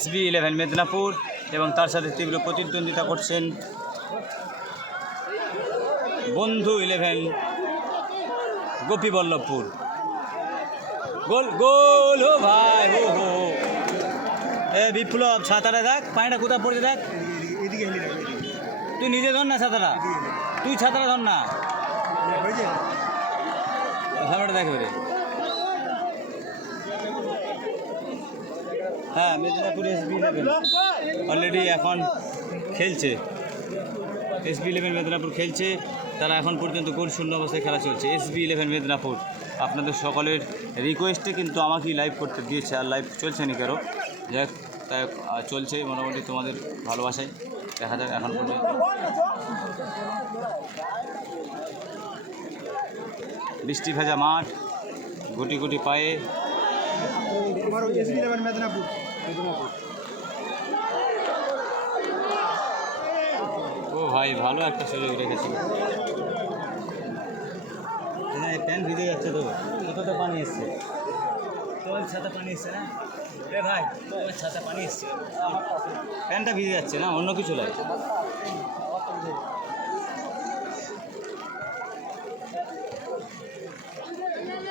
SB11 Medinipur এবং তার সাথে তীব্র প্রতিদ্বন্দ্বিতা করছেন বন্ধু 11 গোপীবল্লভপুর। গোল গোল ও ভাই হো হো এ বিপ্লব ছাতাটা দেখ, পানিটা কোথায় পড়ছে দেখ। তুই নিজে ধর না ছাতাটা, তুই ছাতাটা ধর না, সামনেটা দেখ রে। হ্যাঁ, মেদিনীপুর SB11 অলরেডি এখন খেলছে। SB11 মেদিনীপুর খেলছে, তারা এখন পর্যন্ত গোল শূন্য অবস্থায় খেলা চলছে। SB11 মেদিনীপুর আপনাদের সকলের রিকোয়েস্টে কিন্তু আমাকেই লাইভ করতে দিয়েছে, আর লাইভ চলছে না কারো, যাক তাই চলছে মোটামুটি তোমাদের ভালোবাসায়। দেখা যাক এখন পর্যন্ত। বৃষ্টি ভেজা মাঠ, গুটি গুটি পায়ে ও ভাই ভালো একটা সুযোগ রেখেছিল। প্যান্ট ভিজে যাচ্ছে তো, কতটা পানি এসছে, তোমার ছাতা পানি এসছে না রে ভাই, তোমার ছাতা পানি এসছে, প্যান্টটা ভিজে যাচ্ছে না, অন্য কিছু লাগে।